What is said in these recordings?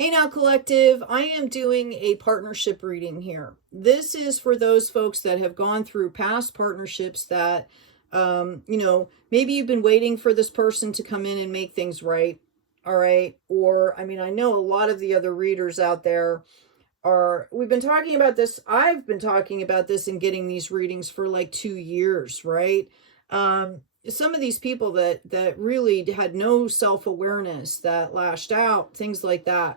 Hey now, collective, I am doing a partnership reading here. This is for those folks that have gone through past partnerships that, maybe you've been waiting for this person to come in and make things right. All right. Or, I know a lot of the other readers out there we've been talking about this. I've been talking about this and getting these readings for like 2 years, right? Some of these people that really had no self-awareness, that lashed out, things like that.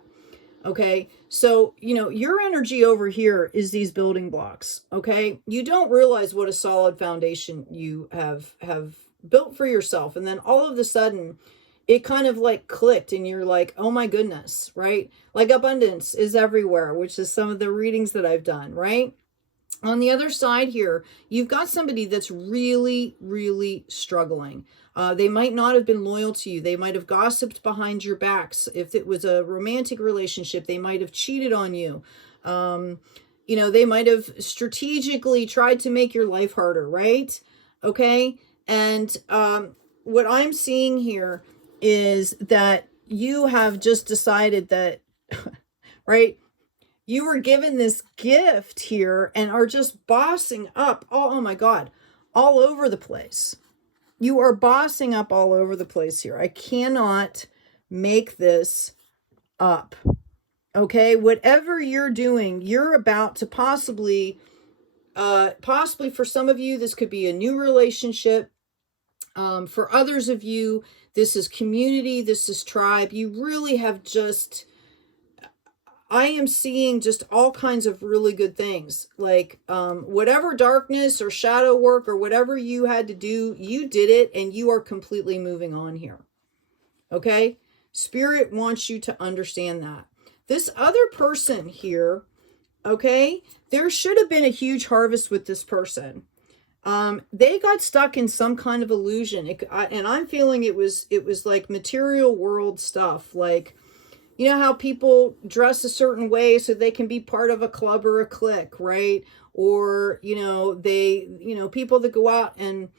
Okay, so, your energy over here is these building blocks. Okay, you don't realize what a solid foundation you have built for yourself. And then all of a sudden, it kind of like clicked and you're like, oh my goodness, right? Like abundance is everywhere, which is some of the readings that I've done, right? On the other side here, you've got somebody that's really, really struggling. They might not have been loyal to you. They might have gossiped behind your backs. If it was a romantic relationship, they might have cheated on you. They might have strategically tried to make your life harder, right? Okay. And what I'm seeing here is that you have just decided that, right? You were given this gift here and are just bossing up. Oh my God, all over the place. You are bossing up all over the place here. I cannot make this up. Okay, whatever you're doing, you're about to possibly for some of you, this could be a new relationship. For others of you, this is community, this is tribe. You really have just... I am seeing just all kinds of really good things. Like whatever darkness or shadow work or whatever you had to do, you did it and you are completely moving on here. Okay? Spirit wants you to understand that. This other person here, okay, there should have been a huge harvest with this person. They got stuck in some kind of illusion. And I'm feeling it was like material world stuff, like... You know how people dress a certain way so they can be part of a club or a clique, right? Or, people that go out and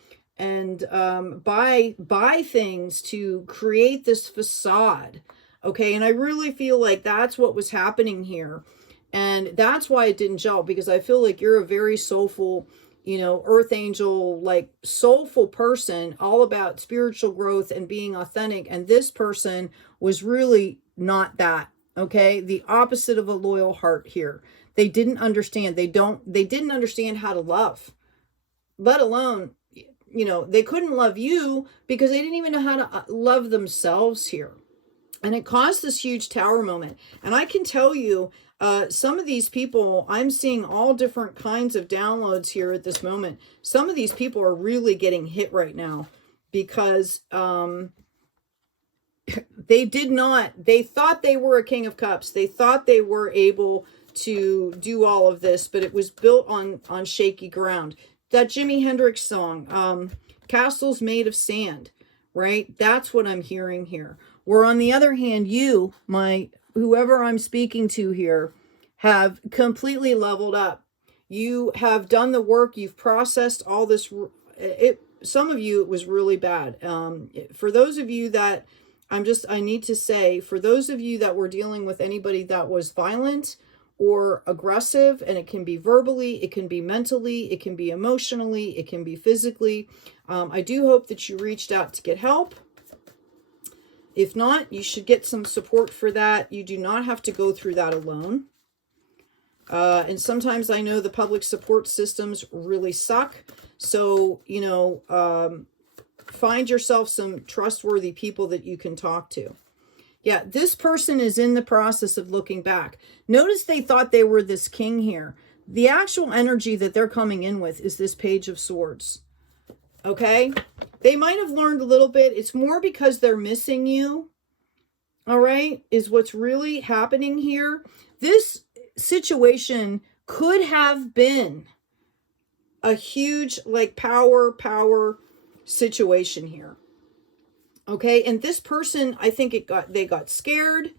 buy things to create this facade. Okay. And I really feel like that's what was happening here. And that's why it didn't gel, because I feel like you're a very soulful, earth angel, like soulful person, all about spiritual growth and being authentic. And this person was really not that. Okay, the opposite of a loyal heart here. They didn't understand. They didn't understand how to love, let alone, they couldn't love you because they didn't even know how to love themselves here. And it caused this huge tower moment. And I can tell you, some of these people, I'm seeing all different kinds of downloads here at this moment. Some of these people are really getting hit right now because they thought they were a King of Cups. They thought they were able to do all of this, but it was built on shaky ground. That Jimi Hendrix song, Castles Made of Sand, right? That's what I'm hearing here. Where on the other hand, you, whoever I'm speaking to here, have completely leveled up. You have done the work. You've processed all this. Some of you, it was really bad. For those of you that... I need to say, for those of you that were dealing with anybody that was violent or aggressive, and it can be verbally, it can be mentally, it can be emotionally, it can be physically. I do hope that you reached out to get help. If not, you should get some support for that. You do not have to go through that alone. And sometimes I know the public support systems really suck. So, find yourself some trustworthy people that you can talk to. Yeah, this person is in the process of looking back. Notice they thought they were this king here. The actual energy that they're coming in with is this Page of Swords. Okay? They might have learned a little bit. It's more because they're missing you. All right? Is what's really happening here. This situation could have been a huge, like, power situation here. Okay, and this person, I think they got scared.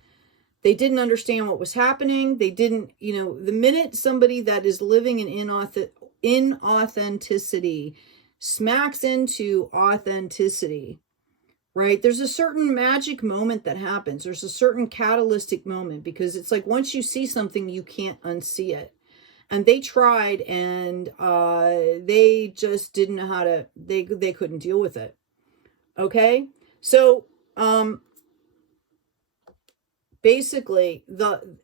They didn't understand what was happening. They didn't, the minute somebody that is living in inauthenticity smacks into authenticity, right? There's a certain magic moment that happens. There's a certain catalytic moment, because it's like once you see something, you can't unsee it. And they tried, and they just didn't know how to, they couldn't deal with it. Okay? So, basically, the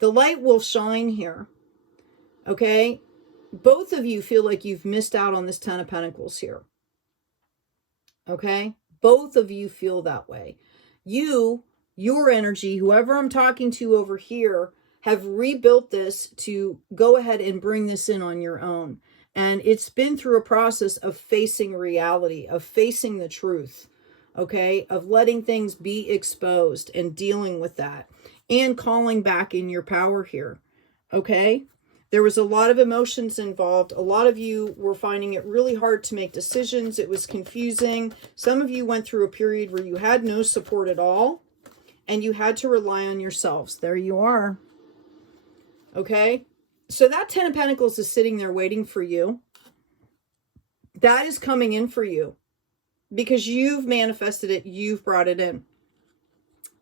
light will shine here. Okay? Both of you feel like you've missed out on this Ten of Pentacles here. Okay? Both of you feel that way. Your energy, whoever I'm talking to over here, have rebuilt this to go ahead and bring this in on your own. And it's been through a process of facing reality, of facing the truth, okay? Of letting things be exposed and dealing with that and calling back in your power here, okay? There was a lot of emotions involved. A lot of you were finding it really hard to make decisions. It was confusing. Some of you went through a period where you had no support at all and you had to rely on yourselves. There you are. Okay, so that Ten of Pentacles is sitting there waiting for you. That is coming in for you because you've manifested it. You've brought it in.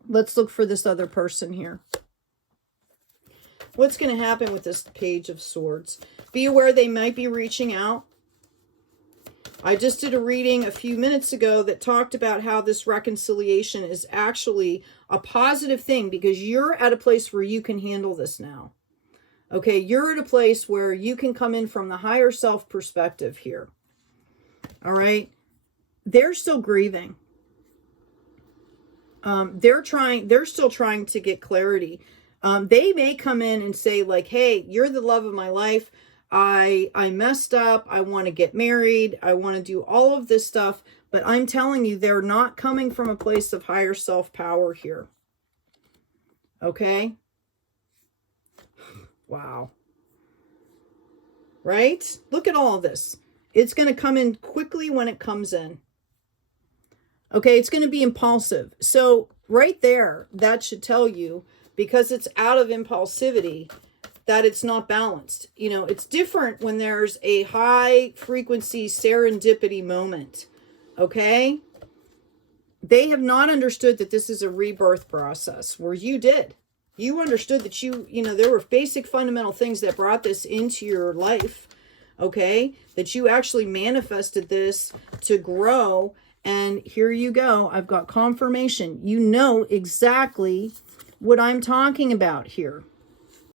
Let's look for this other person here. What's going to happen with this Page of Swords? Be aware they might be reaching out. I just did a reading a few minutes ago that talked about how this reconciliation is actually a positive thing because you're at a place where you can handle this now. Okay, you're at a place where you can come in from the higher self perspective here. All right. They're still grieving. They're still trying to get clarity. They may come in and say like, hey, you're the love of my life. I messed up. I want to get married. I want to do all of this stuff. But I'm telling you, they're not coming from a place of higher self power here. Okay. Wow. Right? Look at all of this. It's going to come in quickly when it comes in. Okay, it's going to be impulsive. So right there, that should tell you, because it's out of impulsivity, that it's not balanced. You know, it's different when there's a high frequency serendipity moment. Okay? They have not understood that this is a rebirth process, where you did. You understood that you know, there were basic fundamental things that brought this into your life, okay? That you actually manifested this to grow. And here you go. I've got confirmation. You know exactly what I'm talking about here.